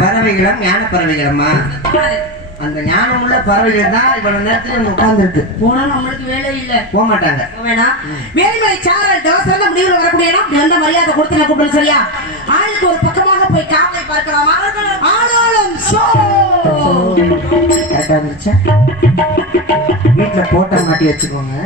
பறவைகளும் ஞான பறவைகளம்மா. அந்த ஞானம் உள்ள பறவைகள் தான் இவ்வளவு நேரத்துல உட்கார்ந்து இருக்கு. போனா நம்மளுக்கு வேலை இல்ல, போக மாட்டாங்க. வேணாம். வேலைமலை சாரல் தவசல முடிவுல வரக்கூடிய இடம் எந்த மரியாதை கொடுத்து நான் கூப்பிடுறேன் சரியா? ஆளுக்கு ஒரு பக்கமாக போய் காவலை பார்க்கலாமா? ஆளாளும் ஷோ கரெக்டா இருந்துச்சா? வீட்டுல போட்டோ மாட்டி வச்சுக்கோங்க.